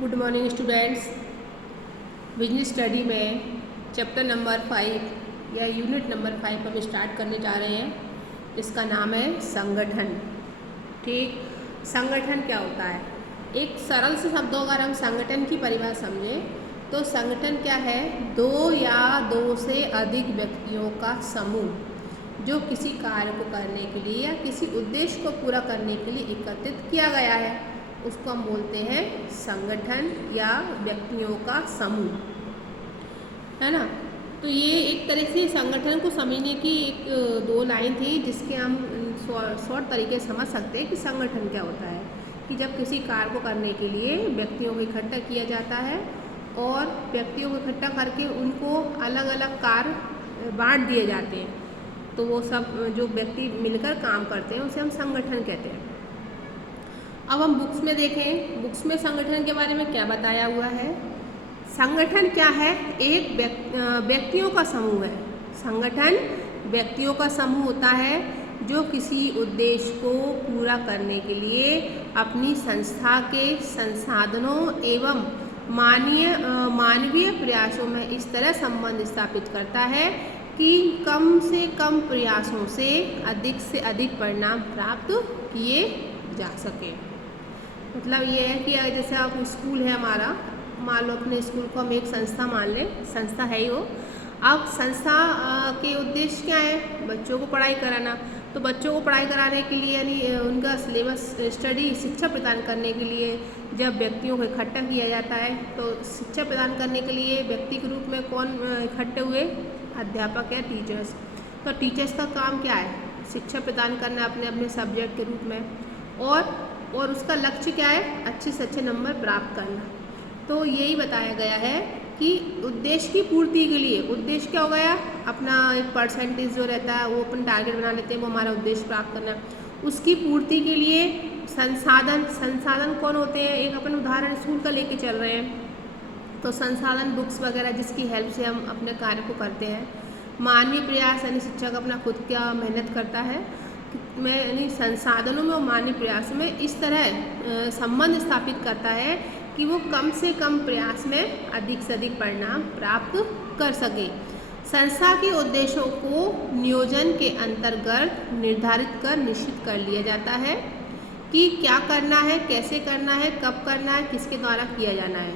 Good morning students. Business study में chapter number 5 या unit number 5 हम स्टार्ट करने जा रहे हैं। इसका नाम है संगठन। ठीक, संगठन क्या होता है? एक सरल से शब्दों अगर हम संगठन की परिभाषा समझें तो संगठन क्या है? दो या दो से अधिक व्यक्तियों का समूह जो किसी कार्य को करने के लिए या किसी उद्देश्य को पूरा करने के लिए एकत्रित किया गया है, उसको हम बोलते हैं संगठन या व्यक्तियों का समूह, है ना। तो ये एक तरह से संगठन को समझने की एक दो लाइन थी जिसके हम शॉर्ट तरीके से समझ सकते हैं कि संगठन क्या होता है। कि जब किसी कार्य को करने के लिए व्यक्तियों को इकट्ठा किया जाता है और व्यक्तियों को इकट्ठा करके उनको अलग अलग कार्य बांट दिए जाते हैं, तो वो सब जो व्यक्ति मिलकर काम करते हैं उसे हम संगठन कहते हैं। अब हम बुक्स में देखें, बुक्स में संगठन के बारे में क्या बताया हुआ है। संगठन क्या है? एक व्यक्तियों का समूह है। संगठन व्यक्तियों का समूह होता है जो किसी उद्देश्य को पूरा करने के लिए अपनी संस्था के संसाधनों एवं मानवीय प्रयासों में इस तरह संबंध स्थापित करता है कि कम से कम प्रयासों से अधिक परिणाम प्राप्त किए जा सके। मतलब ये है कि जैसे आप स्कूल है हमारा, मान लो अपने स्कूल को हम एक संस्था मान लें, संस्था है ही वो। अब संस्था के उद्देश्य क्या है? बच्चों को पढ़ाई कराना। तो बच्चों को पढ़ाई कराने के लिए यानी उनका सिलेबस स्टडी शिक्षा प्रदान करने के लिए जब व्यक्तियों को इकट्ठा किया जाता है तो शिक्षा प्रदान करने के लिए व्यक्ति के रूप में कौन इकट्ठे हुए? अध्यापक या टीचर्स। तो टीचर्स का काम क्या है? शिक्षा प्रदान करना अपने अपने सब्जेक्ट के रूप में, और उसका लक्ष्य क्या है? अच्छे से अच्छे नंबर प्राप्त करना। तो यही बताया गया है कि उद्देश्य की पूर्ति के लिए, उद्देश्य क्या हो गया? अपना एक परसेंटेज जो रहता है वो अपन टारगेट बना लेते हैं, वो हमारा उद्देश्य प्राप्त करना। उसकी पूर्ति के लिए संसाधन कौन होते हैं? एक अपन उदाहरण स्कूल का लेके चल रहे हैं तो संसाधन बुक्स वगैरह जिसकी हेल्प से हम अपने कार्य को करते हैं। मानवीय प्रयास यानी शिक्षक अपना खुद क्या मेहनत करता है में यानी संसाधनों में और मानवीय प्रयास में इस तरह संबंध स्थापित करता है कि वो कम से कम प्रयास में अधिक से अधिक परिणाम प्राप्त कर सके। संस्था के उद्देश्यों को नियोजन के अंतर्गत निर्धारित कर निश्चित कर लिया जाता है कि क्या करना है, कैसे करना है, कब करना है, किसके द्वारा किया जाना है।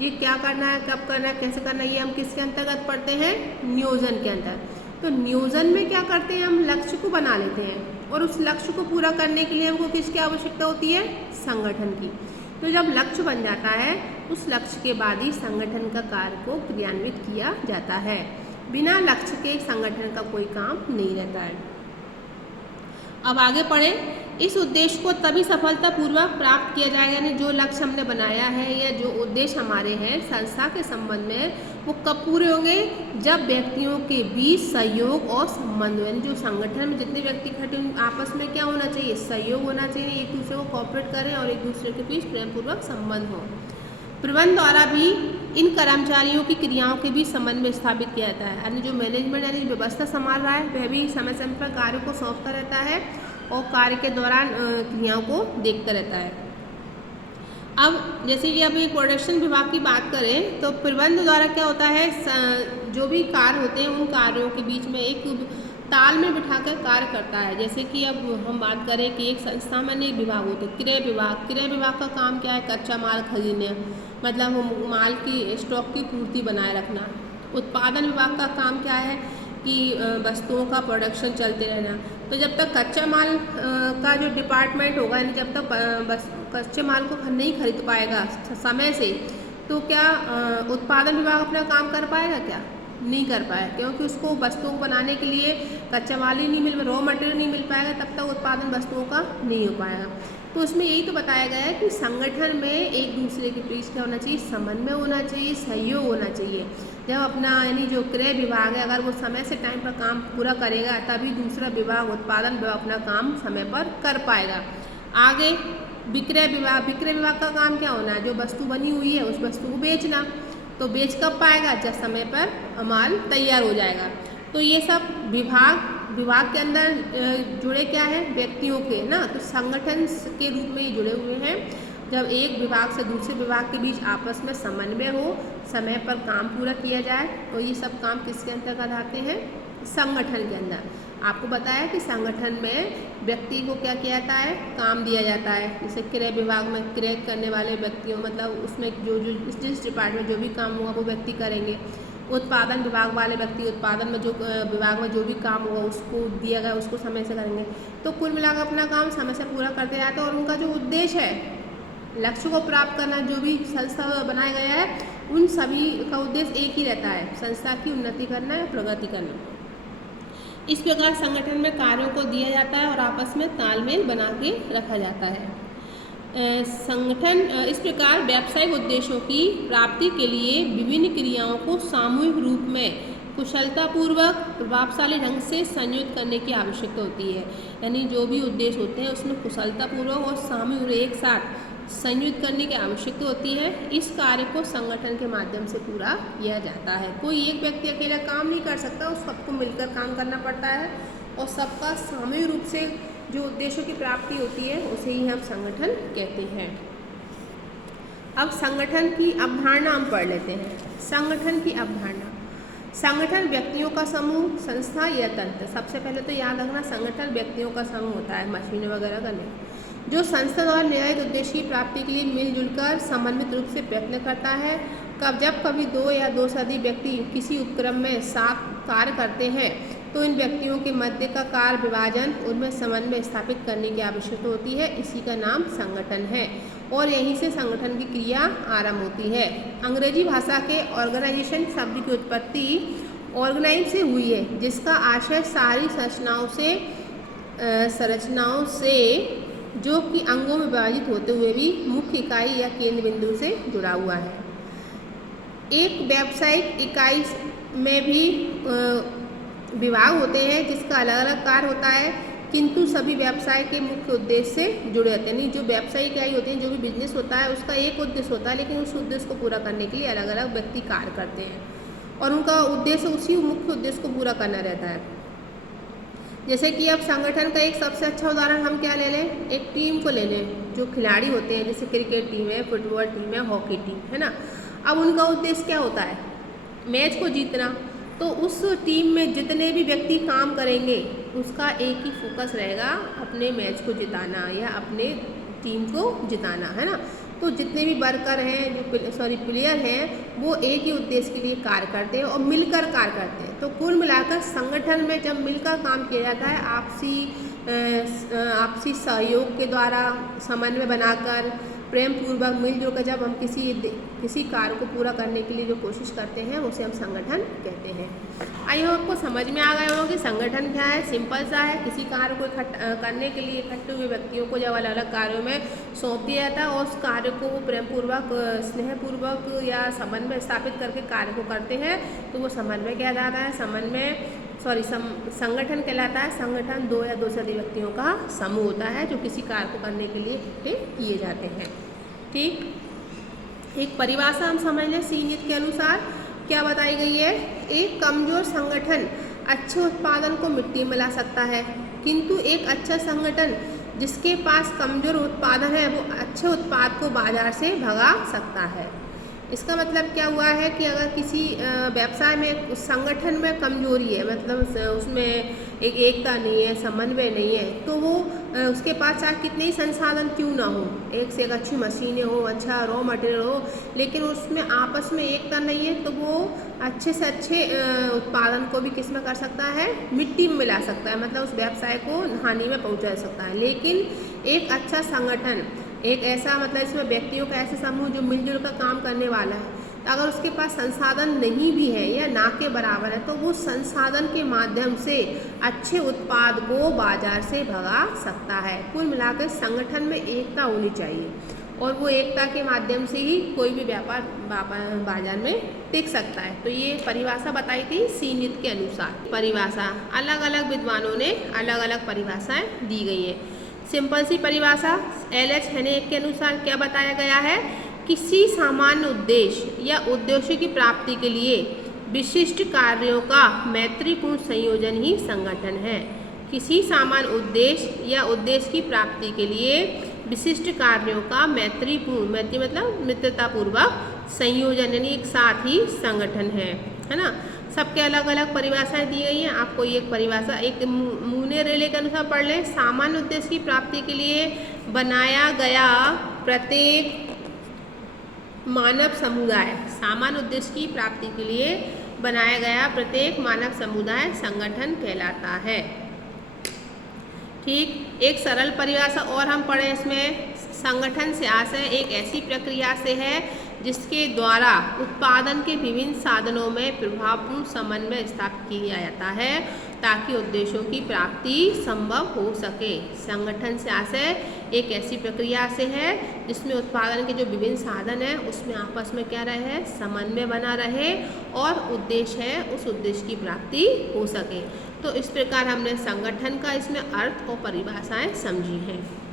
ये क्या करना है, कब करना है, कैसे करना है, ये हम किसके अंतर्गत पढ़ते हैं? नियोजन के अंदर। तो नियोजन में क्या करते हैं? हम लक्ष्य को बना लेते हैं और उस लक्ष्य को पूरा करने के लिए हमको किसकी आवश्यकता होती है? संगठन की। तो जब लक्ष्य बन जाता है उस लक्ष्य के बाद ही संगठन का कार्य को क्रियान्वित किया जाता है। बिना लक्ष्य के संगठन का कोई काम नहीं रहता है। अब आगे पढ़ें। इस उद्देश्य को तभी सफलतापूर्वक प्राप्त किया जाएगा, यानी जो लक्ष्य हमने बनाया है या जो उद्देश्य हमारे हैं संस्था के संबंध में, वो कब पूरे होंगे? जब व्यक्तियों के बीच सहयोग और संबंध, यानी जो संगठन में जितने व्यक्ति इकट्ठे आपस में क्या होना चाहिए? सहयोग होना चाहिए, एक दूसरे को कोऑपरेट करें और एक दूसरे के बीच प्रेमपूर्वक संबंध हो। प्रबंधन द्वारा भी इन कर्मचारियों की क्रियाओं के बीच संबंध में स्थापित किया जाता है, यानी जो मैनेजमेंट यानी व्यवस्था संभाल रहा है वह भी समय समय पर कार्य को सौंपता रहता है और कार्य के दौरान क्रियाओं को देखता रहता है। अब जैसे कि अभी प्रोडक्शन विभाग की बात करें तो प्रबंधन द्वारा क्या होता है? जो भी कार्य होते हैं उन कार्यों के बीच में एक ताल में बिठाकर कार्य करता है। जैसे कि अब हम बात करें कि एक संस्था में एक विभाग होते हैं, क्रय विभाग। क्रय विभाग का काम क्या है? कच्चा माल खरीदने, मतलब माल की स्टॉक की पूर्ति बनाए रखना। उत्पादन विभाग का काम क्या है? कि वस्तुओं का प्रोडक्शन चलते रहना। तो जब तक कच्चा माल का जो डिपार्टमेंट होगा, यानी जब तक बस कच्चे माल को नहीं खरीद पाएगा समय से, तो क्या उत्पादन विभाग अपना काम कर पाएगा? क्या नहीं कर पाएगा, क्योंकि उसको वस्तुओं को बनाने के लिए कच्चा माल ही नहीं मिल, रॉ मटेरियल नहीं मिल पाएगा, तब तक उत्पादन वस्तुओं का नहीं हो पाएगा। तो उसमें यही तो बताया गया है कि संगठन में एक दूसरे के बीच क्या होना चाहिए? समन्वय होना चाहिए, सहयोग होना चाहिए। जब अपना यानी जो क्रय विभाग है अगर वो समय से टाइम पर काम पूरा करेगा तभी दूसरा विभाग उत्पादन विभाग अपना काम समय पर कर पाएगा। आगे विक्रय विभाग का काम क्या होना है? जो वस्तु बनी हुई है उस वस्तु को बेचना। तो बेच कब पाएगा? जब समय पर माल तैयार हो जाएगा। तो ये सब विभाग के अंदर जुड़े क्या है? व्यक्तियों के ना, तो संगठन के रूप में ही जुड़े हुए हैं। जब एक विभाग से दूसरे विभाग के बीच आपस में समन्वय हो, समय पर काम पूरा किया जाए। और ये सब काम किसके अंतर्गत आते हैं? संगठन के अंदर। आपको बताया कि संगठन में व्यक्ति को क्या किया जाता है? काम दिया जाता है। जैसे क्रय विभाग में क्रय करने वाले व्यक्तियों, मतलब उसमें जो जिस डिपार्टमेंट जो भी काम होगा वो व्यक्ति करेंगे। उत्पादन विभाग वाले व्यक्ति उत्पादन में जो विभाग में जो भी काम होगा उसको दिया गया उसको समय से करेंगे। तो कुल मिलाकर अपना काम समय से पूरा करते जाते हैं और उनका जो उद्देश्य है, लक्ष्य को प्राप्त करना, जो भी संस्था बनाया गया है उन सभी का उद्देश्य एक ही रहता है, संस्था की उन्नति करना या प्रगति करना। इस प्रकार संगठन में कार्यों को दिया जाता है और आपस में तालमेल बना के रखा जाता है। संगठन इस प्रकार व्यावसायिक उद्देश्यों की प्राप्ति के लिए विभिन्न क्रियाओं को सामूहिक रूप में कुशलतापूर्वक प्रभावशाली ढंग से संयुक्त करने की आवश्यकता होती है। यानी जो भी उद्देश्य होते हैं उसमें कुशलतापूर्वक और सामूहिक एक साथ संयुक्त करने की आवश्यकता होती है। इस कार्य को संगठन के माध्यम से पूरा किया जाता है। कोई एक व्यक्ति अकेला काम नहीं कर सकता, उस सबको मिलकर काम करना पड़ता है और सबका सामूहिक रूप से जो उद्देश्यों की प्राप्ति होती है उसे ही हम संगठन कहते हैं। अब संगठन की अवधारणा हम पढ़ लेते हैं। संगठन की अवधारणा, संगठन व्यक्तियों का समूह, संस्था या तंत्र। सबसे पहले तो याद रखना संगठन व्यक्तियों का समूह होता है, मशीनें वगैरह का नहीं, जो संस्था द्वारा निर्धारित उद्देश्य की प्राप्ति के लिए मिलजुल कर समन्वित रूप से प्रयत्न करता है। जब कभी दो या दो से अधिक व्यक्ति किसी उपक्रम में साथ कार्य करते हैं तो इन व्यक्तियों के मध्य का कार्य विभाजन, उनमें समन्वय स्थापित करने की आवश्यकता होती है। इसी का नाम संगठन है और यहीं से संगठन की क्रिया आरंभ होती है। अंग्रेजी भाषा के ऑर्गेनाइजेशन शब्द की उत्पत्ति ऑर्गेनाइज से हुई है, जिसका आशय सारी संरचनाओं से जो कि अंगों में विभाजित होते हुए भी मुख्य इकाई या केंद्र बिंदु से जुड़ा हुआ है। एक व्यावसायिक इकाई में भी विभाग होते हैं जिसका अलग अलग कार्य होता है, किंतु सभी व्यवसाय के मुख्य उद्देश्य से जुड़े होते हैं। यानी जो व्यावसायिक इकाई होती है, जो भी बिजनेस होता है उसका एक उद्देश्य होता है, लेकिन उस उद्देश्य को पूरा करने के लिए अलग अलग व्यक्ति कार्य करते हैं और उनका उद्देश्य उसी मुख्य उद्देश्य को पूरा करना रहता है। जैसे कि अब संगठन का एक सबसे अच्छा उदाहरण हम क्या ले लें, एक टीम को ले लें। जो खिलाड़ी होते हैं, जैसे क्रिकेट टीम है, फुटबॉल टीम है, हॉकी टीम है ना। अब उनका उद्देश्य क्या होता है? मैच को जीतना। तो उस टीम में जितने भी व्यक्ति काम करेंगे उसका एक ही फोकस रहेगा, अपने मैच को जिताना या अपने टीम को जिताना, है ना। तो जितने भी वर्कर हैं, जो प्लेयर हैं, वो एक ही उद्देश्य के लिए कार्य करते हैं और मिलकर कार्य करते हैं। तो कुल मिलाकर संगठन में जब मिलकर काम किया जाता है, आपसी सहयोग के द्वारा, समन्वय बनाकर, प्रेम पूर्वक मिलजुल कर जब हम किसी कार्य को पूरा करने के लिए जो कोशिश करते हैं उसे हम संगठन कहते हैं। आई होप आपको समझ में आ गया होगा कि संगठन क्या है। सिंपल सा है, किसी कार्य को करने के लिए इकट्ठे हुए व्यक्तियों को जब अलग अलग कार्यों में सौंप दिया जाता है और उस कार्य को वो प्रेमपूर्वक, स्नेहपूर्वक या समन्वय स्थापित करके कार्य को करते हैं तो वो समन्वय कहलाता है। संगठन कहलाता है। संगठन दो या दो से अधिक व्यक्तियों का समूह होता है जो किसी कार्य को करने के लिए इकट्ठे किए जाते हैं। ठीक, एक परिभाषा हम समझ लें। सीनियत के अनुसार क्या बताई गई है? एक कमजोर संगठन अच्छे उत्पादन को मिट्टी में ला सकता है, किंतु एक अच्छा संगठन जिसके पास कमजोर उत्पादन है वो अच्छे उत्पाद को बाजार से भगा सकता है। इसका मतलब क्या हुआ है कि अगर किसी व्यवसाय में, उस संगठन में कमजोरी है, मतलब उसमें एक एकता नहीं है, समन्वय नहीं है, तो वो उसके पास चाहे कितने ही संसाधन क्यों ना हो, एक से एक अच्छी मशीनें हो, अच्छा रॉ मटेरियल हो, लेकिन उसमें आपस में एकता नहीं है तो वो अच्छे से अच्छे उत्पादन को भी किस में कर सकता है? मिट्टी में मिला सकता है, मतलब उस व्यवसाय को हानि में पहुंचा सकता है। लेकिन एक अच्छा संगठन, एक ऐसा, मतलब इसमें व्यक्तियों का ऐसे समूह जो मिलजुल कर काम करने वाला है, तो अगर उसके पास संसाधन नहीं भी है या ना के बराबर है तो वो संसाधन के माध्यम से अच्छे उत्पाद को बाजार से भगा सकता है। कुल मिलाकर संगठन में एकता होनी चाहिए और वो एकता के माध्यम से ही कोई भी व्यापार बाजार में टिक सकता है। तो ये परिभाषा बताई थी सीनित के अनुसार। परिभाषा अलग अलग विद्वानों ने अलग अलग परिभाषाएं दी गई है। सिंपल सी परिभाषा एल.एच. हेनेक के अनुसार क्या बताया गया है? किसी सामान्य उद्देश्य या उद्देश्य की प्राप्ति के लिए विशिष्ट कार्यों का मैत्रीपूर्ण संयोजन ही संगठन है। किसी सामान्य उद्देश्य या उद्देश्य की प्राप्ति के लिए विशिष्ट कार्यों का मैत्री मतलब मित्रतापूर्वक संयोजन, यानी एक साथ ही संगठन है ना। सबके अलग अलग परिभाषाएं दी गई हैं। आपको एक परिभाषा एक मूने रेले के अनुसार पढ़ लें। सामान्य उद्देश्य की प्राप्ति के लिए बनाया गया प्रत्येक मानव समुदाय, सामान्य उद्देश्य की प्राप्ति के लिए बनाया गया प्रत्येक मानव समुदाय संगठन कहलाता है। ठीक, एक सरल परिभाषा और हम पढ़ें इसमें। संगठन से आशय एक ऐसी प्रक्रिया से है जिसके द्वारा उत्पादन के विभिन्न साधनों में प्रभावपूर्ण समन्वय स्थापित किया जाता है ताकि उद्देश्यों की प्राप्ति संभव हो सके। संगठन से आशय एक ऐसी प्रक्रिया से है जिसमें उत्पादन के जो विभिन्न साधन हैं उसमें आपस में क्या रहे, समन्वय बना रहे और उद्देश्य है उस उद्देश्य की प्राप्ति हो सके। तो इस प्रकार हमने संगठन का इसमें अर्थ और परिभाषाएं समझी हैं।